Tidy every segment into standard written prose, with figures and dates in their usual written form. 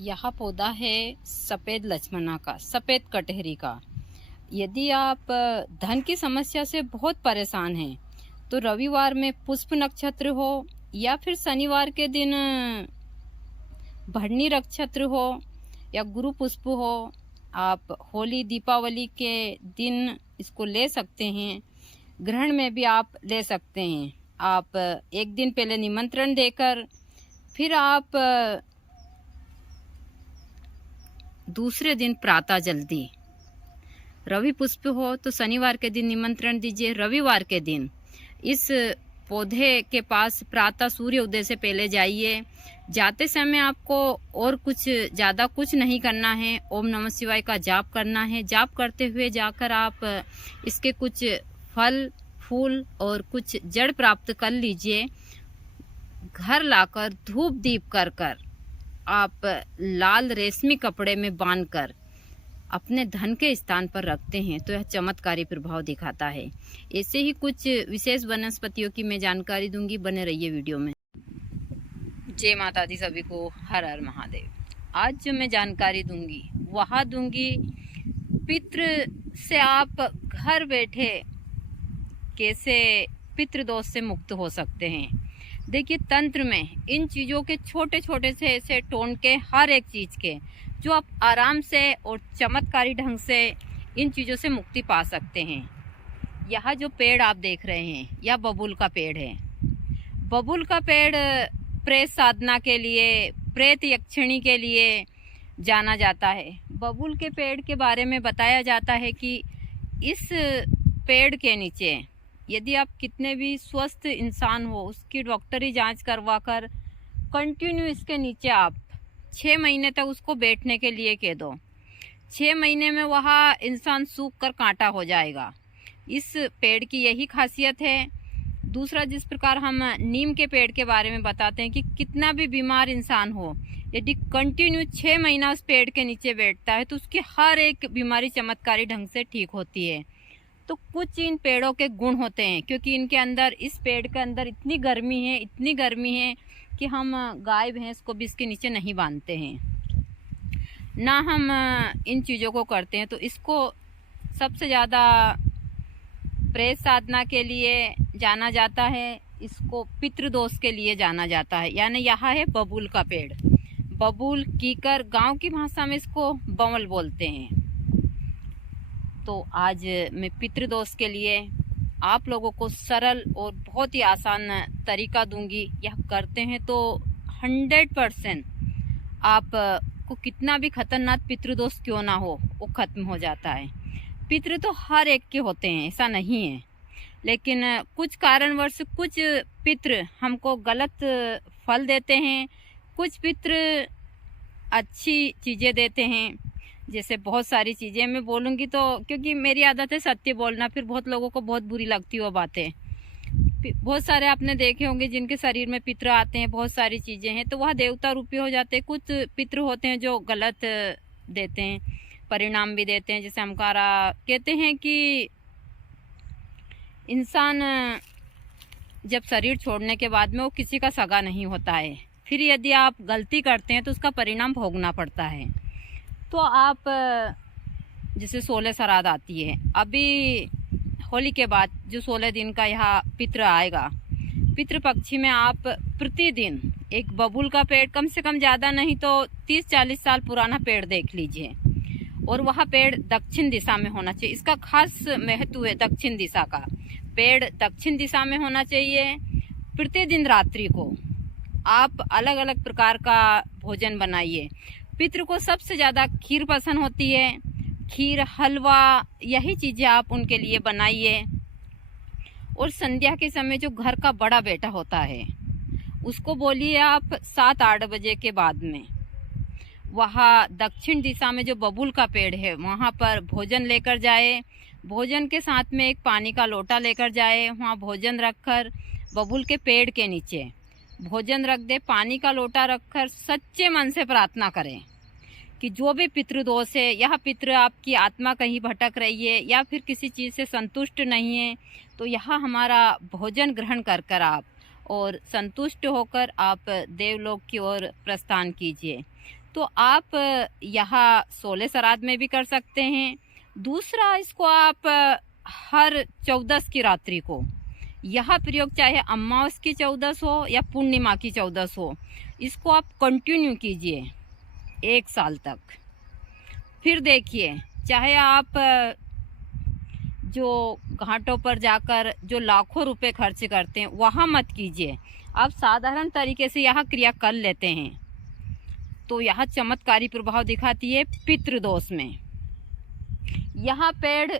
यह पौधा है सफ़ेद लक्ष्मणा का, सफ़ेद कटहरी का। यदि आप धन की समस्या से बहुत परेशान हैं तो रविवार में पुष्प नक्षत्र हो या फिर शनिवार के दिन भरणी नक्षत्र हो या गुरु पुष्प हो, आप होली दीपावली के दिन इसको ले सकते हैं। ग्रहण में भी आप ले सकते हैं। आप एक दिन पहले निमंत्रण देकर फिर आप दूसरे दिन प्रातः जल्दी, रवि पुष्प हो तो शनिवार के दिन निमंत्रण दीजिए, रविवार के दिन इस पौधे के पास प्रातः सूर्य उदय से पहले जाइए। जाते समय आपको और कुछ ज़्यादा कुछ नहीं करना है, ओम नमः शिवाय का जाप करना है। जाप करते हुए जाकर आप इसके कुछ फल फूल और कुछ जड़ प्राप्त कर लीजिए। घर लाकर धूप दीप कर आप लाल रेशमी कपड़े में बांधकर अपने धन के स्थान पर रखते हैं तो यह चमत्कारी प्रभाव दिखाता है। ऐसे ही कुछ विशेष वनस्पतियों की मैं जानकारी दूंगी, बने रहिए वीडियो में। जय माता दी सभी को, हर हर महादेव। आज जो मैं जानकारी दूंगी वह दूंगी पितृ से आप घर बैठे कैसे पितृदोष से मुक्त हो सकते हैं। देखिए, तंत्र में इन चीज़ों के छोटे छोटे से ऐसे टोनके, हर एक चीज़ के जो आप आराम से और चमत्कारी ढंग से इन चीज़ों से मुक्ति पा सकते हैं। यह जो पेड़ आप देख रहे हैं यह बबूल का पेड़ है। बबूल का पेड़ प्रेत साधना के लिए, प्रेत यक्षिणी के लिए जाना जाता है। बबूल के पेड़ के बारे में बताया जाता है कि इस पेड़ के नीचे यदि आप कितने भी स्वस्थ इंसान हो उसकी डॉक्टरी जांच करवाकर कंटिन्यू इसके नीचे आप 6 महीने तक उसको बैठने के लिए कह दो, 6 महीने में वह इंसान सूख कर कांटा हो जाएगा। इस पेड़ की यही खासियत है। दूसरा, जिस प्रकार हम नीम के पेड़ के बारे में बताते हैं कि कितना भी बीमार इंसान हो, यदि कंटिन्यू 6 महीना उस पेड़ के नीचे बैठता है तो उसकी हर एक बीमारी चमत्कारी ढंग से ठीक होती है। तो कुछ इन पेड़ों के गुण होते हैं, क्योंकि इनके अंदर, इस पेड़ के अंदर इतनी गर्मी है कि हम गाय भैंस को भी इसके नीचे नहीं बांधते हैं, ना हम इन चीज़ों को करते हैं। तो इसको सबसे ज़्यादा प्रेत साधना के लिए जाना जाता है, इसको पितृदोष के लिए जाना जाता है। यानी यह है बबूल का पेड़। बबूल, कीकर, गांव की भाषा में इसको बंवल बोलते हैं। तो आज मैं पितृदोष के लिए आप लोगों को सरल और बहुत ही आसान तरीका दूंगी। यह करते हैं तो 100% आप को कितना भी खतरनाक पितृदोष क्यों ना हो वो खत्म हो जाता है। पितृ तो हर एक के होते हैं, ऐसा नहीं है, लेकिन कुछ कारणवश कुछ पितृ हमको गलत फल देते हैं, कुछ पितृ अच्छी चीज़ें देते हैं। जैसे बहुत सारी चीज़ें मैं बोलूँगी तो, क्योंकि मेरी आदत है सत्य बोलना, फिर बहुत लोगों को बहुत बुरी लगती है वो बातें। बहुत सारे आपने देखे होंगे जिनके शरीर में पितृ आते हैं, बहुत सारी चीज़ें हैं तो वह देवता रूपी हो जाते हैं। कुछ पितृ होते हैं जो गलत देते हैं, परिणाम भी देते हैं। जैसे हमकारा कहते हैं कि इंसान जब शरीर छोड़ने के बाद में वो किसी का सगा नहीं होता है, फिर यदि आप गलती करते हैं तो उसका परिणाम भोगना पड़ता है। तो आप जैसे 16 श्राद्ध आती है, अभी होली के बाद जो 16 दिन का यह पितृ आएगा, पितृपक्षी में आप प्रतिदिन एक बबूल का पेड़, कम से कम ज़्यादा नहीं तो 30-40 साल पुराना पेड़ देख लीजिए, और वह पेड़ दक्षिण दिशा में होना चाहिए। इसका खास महत्व है, दक्षिण दिशा का पेड़ दक्षिण दिशा में होना चाहिए। प्रतिदिन रात्रि को आप अलग अलग प्रकार का भोजन बनाइए। पितृ को सबसे ज़्यादा खीर पसंद होती है, खीर, हलवा, यही चीज़ें आप उनके लिए बनाइए। और संध्या के समय जो घर का बड़ा बेटा होता है उसको बोलिए आप 7-8 बजे के बाद में वहाँ दक्षिण दिशा में जो बबूल का पेड़ है वहाँ पर भोजन लेकर जाए। भोजन के साथ में एक पानी का लोटा लेकर जाए, वहाँ भोजन रखकर बबूल के पेड़ के नीचे भोजन रख दे, पानी का लोटा रखकर सच्चे मन से प्रार्थना करें कि जो भी पितृदोष है, यह पितृ आपकी आत्मा कहीं भटक रही है या फिर किसी चीज़ से संतुष्ट नहीं है, तो यह हमारा भोजन ग्रहण कर आप और संतुष्ट होकर आप देवलोक की ओर प्रस्थान कीजिए। तो आप यहाँ 16 श्राद्ध में भी कर सकते हैं। दूसरा, इसको आप हर 14 की रात्रि को यह प्रयोग, चाहे अमावस की 14 हो या पूर्णिमा की 14 हो, इसको आप कंटिन्यू कीजिए 1 साल तक। फिर देखिए, चाहे आप जो घाटों पर जाकर जो लाखों रुपए खर्च करते हैं वहाँ मत कीजिए। आप साधारण तरीके से यह क्रिया कर लेते हैं तो यह चमत्कारी प्रभाव दिखाती है पितृदोष में। यह पेड़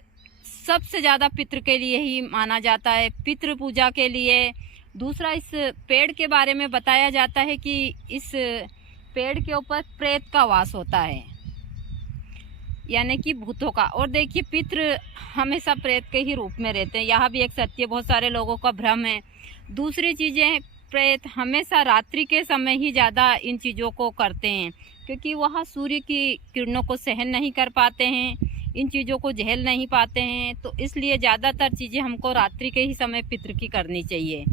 सबसे ज़्यादा पितृ के लिए ही माना जाता है, पितृ पूजा के लिए। दूसरा, इस पेड़ के बारे में बताया जाता है कि इस पेड़ के ऊपर प्रेत का वास होता है, यानी कि भूतों का। और देखिए, पितृ हमेशा प्रेत के ही रूप में रहते हैं, यह भी एक सत्य बहुत सारे लोगों का भ्रम है। दूसरी चीज़ें, प्रेत हमेशा रात्रि के समय ही ज़्यादा इन चीज़ों को करते हैं, क्योंकि वह सूर्य की किरणों को सहन नहीं कर पाते हैं, इन चीज़ों को झेल नहीं पाते हैं। तो इसलिए ज़्यादातर चीज़ें हमको रात्रि के ही समय पितृ की करनी चाहिए।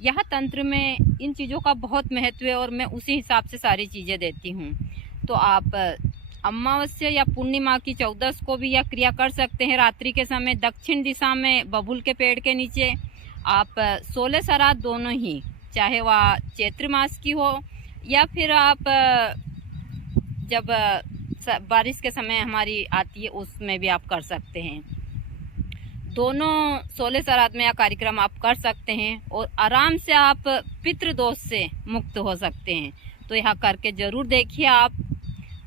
यह तंत्र में इन चीज़ों का बहुत महत्व है और मैं उसी हिसाब से सारी चीज़ें देती हूँ। तो आप अमावस्या या पूर्णिमा की 14 को भी यह क्रिया कर सकते हैं। रात्रि के समय दक्षिण दिशा में बबूल के पेड़ के नीचे आप 16 श्राद्ध दोनों ही, चाहे वह चैत्र मास की हो या फिर आप जब बारिश के समय हमारी आती है उसमें भी आप कर सकते हैं। दोनों 16 श्राद्ध में यह कार्यक्रम आप कर सकते हैं और आराम से आप पितृदोष से मुक्त हो सकते हैं। तो यह करके ज़रूर देखिए आप।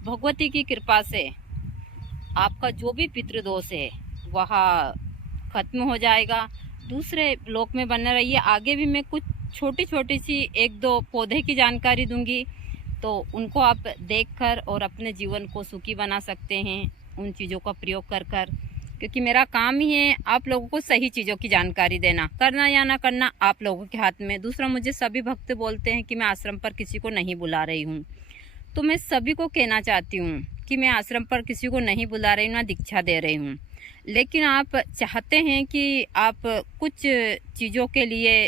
भगवती की कृपा से आपका जो भी पितृदोष है वह खत्म हो जाएगा। दूसरे लोक में बने रहिए। आगे भी मैं कुछ छोटी छोटी सी 1-2 पौधे की जानकारी दूंगी, तो उनको आप देखकर और अपने जीवन को सुखी बना सकते हैं उन चीज़ों का प्रयोग कर कर, क्योंकि मेरा काम ही है आप लोगों को सही चीज़ों की जानकारी देना। करना या ना करना आप लोगों के हाथ में। दूसरा, मुझे सभी भक्त बोलते हैं कि मैं आश्रम पर किसी को नहीं बुला रही हूँ, तो मैं सभी को कहना चाहती हूँ कि मैं आश्रम पर किसी को नहीं बुला रही हूँ, ना दीक्षा दे रही हूँ। लेकिन आप चाहते हैं कि आप कुछ चीज़ों के लिए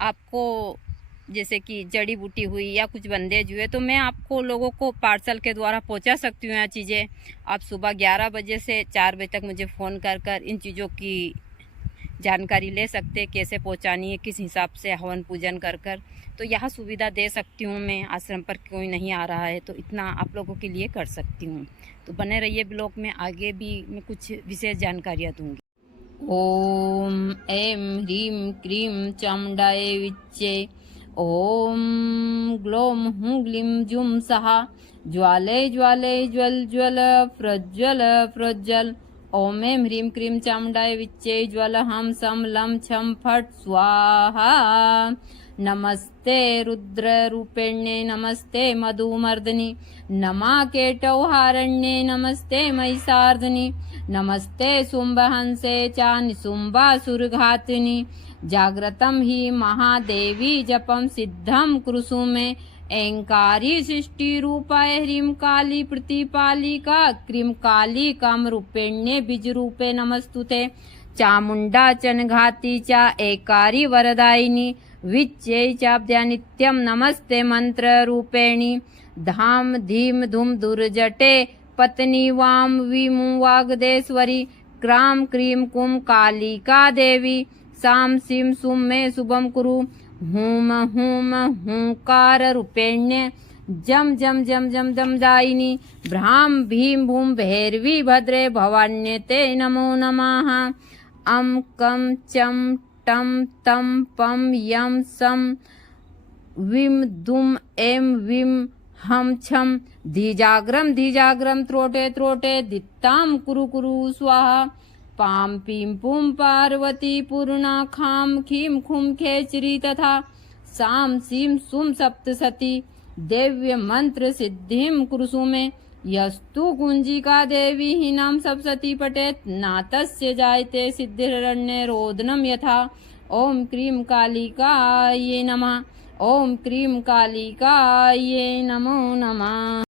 आपको, जैसे कि जड़ी बूटी हुई या कुछ बंदेज हुए, तो मैं आपको लोगों को पार्सल के द्वारा पहुंचा सकती हूँ यह चीज़ें। आप सुबह 11 बजे से 4 बजे तक मुझे फ़ोन कर कर इन चीज़ों की जानकारी ले सकते हैं, कैसे पहुंचानी है, किस हिसाब से हवन पूजन कर कर। तो यह सुविधा दे सकती हूँ मैं। आश्रम पर कोई नहीं आ रहा है तो इतना आप लोगों के लिए कर सकती हूँ। तो बने रहिए ब्लॉग में, आगे भी मैं कुछ विशेष जानकारियाँ दूँगी। ओम ऐं ह्रीं क्रीं चामुण्डायै विच्चे। ओम ग्लौं हुं ग्लीं जुं सहा। ज्वालय ज्वालय ज्वल ज्वल प्रज्वल प्रज्वल। ओम ऐं ह्रीं क्रीं चामुण्डायै विच्चे। ज्वल हम सम लं छं फट् स्वाहा। नमस्ते रुद्ररूपिण्ये नमस्ते मधुमर्दिनि। नमा केटौहारण्ये नमस्ते महिषार्दिनि। नमस्ते शुम्भहंसे च निशुम्भासुरघातिनि। जाग्रतं हि महादेवी जपं सिद्धं कुरुषु मे। ऐंकारी सृष्टिरूपाय ह्रीं काली प्रतिपालिका। क्रीं काली कामरूपिण्ये बीजरूपे नमस्तुते। चामुण्डा चनघाती च ऐकारी वरदायिनी। विच्चे चाब्द्या नित्यं नमस्ते मंत्ररूपेणी। धाम धीम धूम दुर्जटे पत्नी वां विमु वागदेश्वरी। क्रां क्रीं कुं कालिका देवी। सां सीं सुं मे शुभं कुरु। हूं हूं हूंकार रूपेण्ये जम जम जम जम जम दायिनी। भ्रां भीं भूं भैरवी भद्रे भवान्ये ते नमो नमः। अं कं चं टं तं पं यं सं विं दुं ऐं विं हम छम। धीजाग्रम त्रोटे त्रोटे दित्तां कुरु कुरु स्वाहा। पां पीं पुं पार्वती पूर्णा। खां खीं खुं खेचरी तथा। सां सीं सुं सप्तसती। देव्य मंत्र सिद्धिं कुरुषु मे। यस्तु कुंजिका देवी हीनां सप्तसती पठेत् नातस्य जायते सिद्धिररण्ये रोदनं यथा। ओम क्रीं कालिकायै नमः। ओम क्रीं कालिकायै नमो नमः।